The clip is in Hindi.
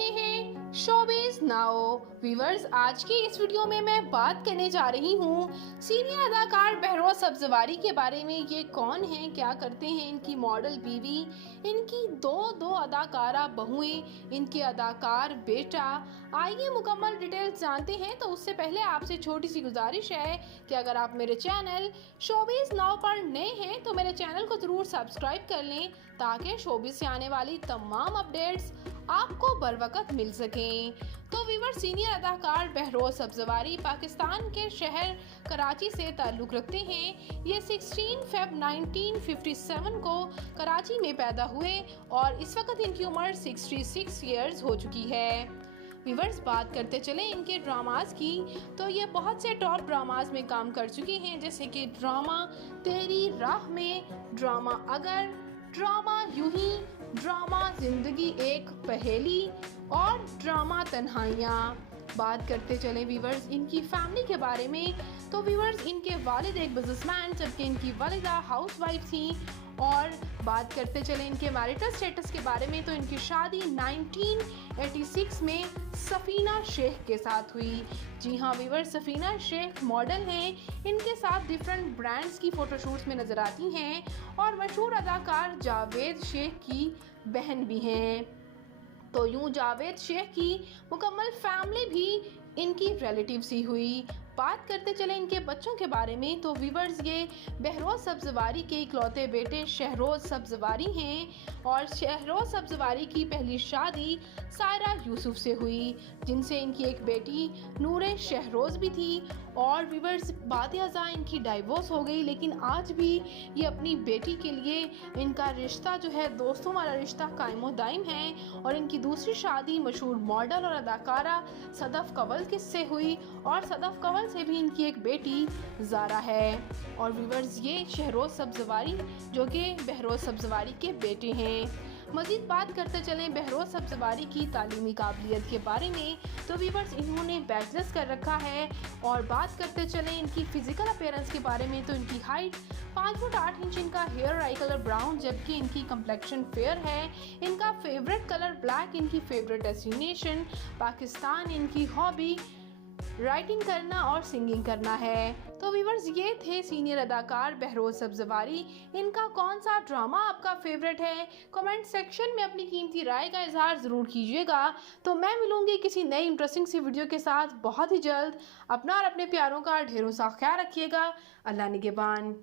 रहे हैं शोबिज नाउ। व्यूअर्स, आज की इस वीडियो में मैं बात करने जा रही हूँ सीनियर अदाकार बहरोज सब्जवारी के बारे में। ये कौन हैं, क्या करते हैं, इनकी मॉडल बीवी, इनकी दो अदाकारा बहुएं, इनके अदाकार बेटा। आइए मुकम्मल डिटेल्स जानते हैं। तो उससे पहले आपसे छोटी सी गुजारिश है कि अगर आप मेरे चैनल शोबिज नाउ पर नए हैं तो मेरे चैनल को ज़रूर सब्सक्राइब कर लें ताकि शोबिज से आने वाली तमाम अपडेट्स आपको बर वक्त मिल सकें। तो व्यूअर, सीनियर अदाकार बहरोज सब्जवारी पाकिस्तान के शहर कराची से ताल्लुक़ रखते हैं। ये 16 फ़रवरी 1957 को कराची में पैदा हुए और इस वक्त इनकी उम्र 66 ईयर्स हो चुकी है। व्यूअर्स, बात करते चले इनके ड्रामाज की, तो ये बहुत से टॉप ड्रामाज में काम कर चुके हैं, जैसे कि ड्रामा तेरी राह में, ड्रामा अगर, ड्रामा यूं ही, ड्रामा जिंदगी एक पहेली और ड्रामा तन्हाइयाँ। बात करते चले व्यूअर्स इनकी फैमिली के बारे में, तो व्यूअर्स इनके वालिद एक बिजनेसमैन जबकि इनकी वालिदा हाउसवाइफ थी। और बात करते चले इनके मैरिटल स्टेटस के बारे में, तो इनकी शादी 1986 में सफ़ीना शेख के साथ हुई। जी हाँ व्यूअर्स, सफ़ीना शेख मॉडल हैं। इनके साथ डिफरेंट ब्रांड्स की फ़ोटोशूट्स में नज़र आती हैं और मशहूर अदाकार जावेद शेख की बहन भी हैं। तो यूँ जावेद शेख की मुकम्मल फैमिली भी इनकी रिलेटिव सी हुई। बात करते चले इनके बच्चों के बारे में, तो व्यूअर्स ये बहरोज सब्जवारी के इकलौते बेटे शहरोज सब्जवारी हैं और शहरोज सब्जवारी की पहली शादी सायरा यूसुफ से हुई, जिनसे इनकी एक बेटी नूरे शहरोज भी थी। और व्यूअर्स, बाद-ए-अज़ा इनकी डाइवोर्स हो गई, लेकिन आज भी ये अपनी बेटी के लिए इनका रिश्ता जो है दोस्तों वाला रिश्ता कायम दाइम है। और इनकी दूसरी शादी मशहूर मॉडल और अदाकारा सदफ कंवल से हुई और सदफ कंवल से भी इनकी एक बेटी ज़ारा है। और व्यूअर्स, ये शहरोज सब्जवारी जो कि बहरोज सब्जवारी के बेटे हैं। मज़ीद बात करते चलें बहरोज सब्जवारी की तालीमी काबिलियत के बारे में, तो व्यूअर्स इन्होंने बैचलर्स कर रखा है। और बात करते चलें इनकी फ़िज़िकल अपीयरेंस के बारे में, तो इनकी हाइट 5 फुट 8 इंच, इनका हेयर आई कलर ब्राउन जबकि इनकी कम्प्लेक्शन फेयर है। इनका फेवरेट कलर ब्लैक, इनकी फेवरेट डेस्टिनेशन पाकिस्तान, इनकी हॉबी राइटिंग करना और सिंगिंग करना है। तो व्यूअर्स, ये थे सीनियर अदाकार बहरोज सब्जवारी। इनका कौन सा ड्रामा आपका फेवरेट है, कमेंट सेक्शन में अपनी कीमती राय का इजहार ज़रूर कीजिएगा। तो मैं मिलूंगी किसी नई इंटरेस्टिंग सी वीडियो के साथ बहुत ही जल्द। अपना और अपने प्यारों का ढेरों सा ख्याल रखिएगा। अल्लाह निगहबान।